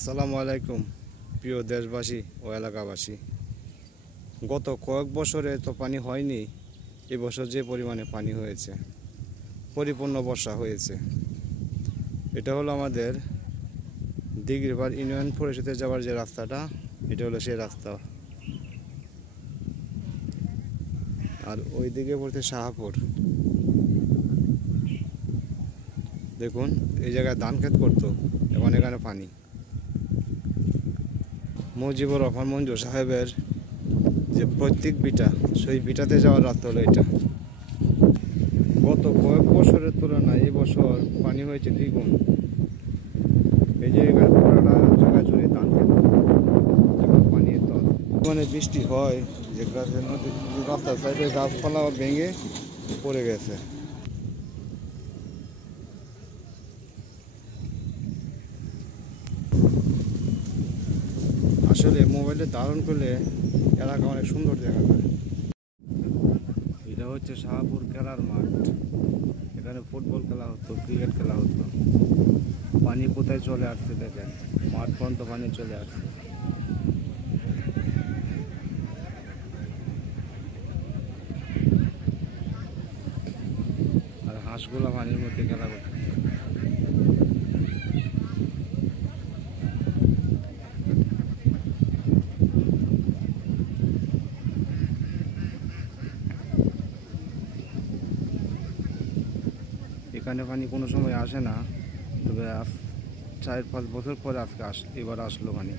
আসসালামু আলাইকুম প্রিয় দেশবাসী ও এলাকাবাসী। গত কয়েক বছরে তো পানি হয়নি, এবছর যে পরিমাণে পানি হয়েছে, পরিপূর্ণ বর্ষা হয়েছে। এটা হলো আমাদের দিঘিরপাড় ইউনিয়ন পরিষদে যাওয়ার যে রাস্তাটা, এটা হলো সেই রাস্তা। আর ওই দিকে পড়তে শাহপুর। দেখুন, এই জায়গায় ধান ক্ষেত করতো, এখন এখানে পানি। মুজিবুর রহমান মঞ্জু সাহেবের যে প্রত্যেক বিটা, সেই বিটাতে যাওয়ার রাস্তা হলো এটা। গত কয়েক বছরের তুলনায় এই বছর পানি হয়েছে দ্বিগুণ। এই যে এখানে পুরোটা জায়গা জুড়ে ধান ক্ষেত, এখন পানির তল। মানে বৃষ্টি হয় যে গাছের মধ্যে রাস্তার সাইডে গাছপালা ভেঙে পড়ে গেছে। আসলে মোবাইলে ধারণ করলে এলাকা অনেক সুন্দর দেখা যায়। এটা হচ্ছে শাহপুর খেলার মাঠ। এখানে ফুটবল খেলা হতো, ক্রিকেট খেলা হতো। পানি কোথায় চলে আসছে দেখেন, মাঠ পর্যন্ত পানি চলে আসছে। আর হাঁসগুলা পানির মধ্যে খেলা করছে। এখানে পানি কোনো সময় আসে না, তবে 4-5 বছর পরে এবার আসলো পানি।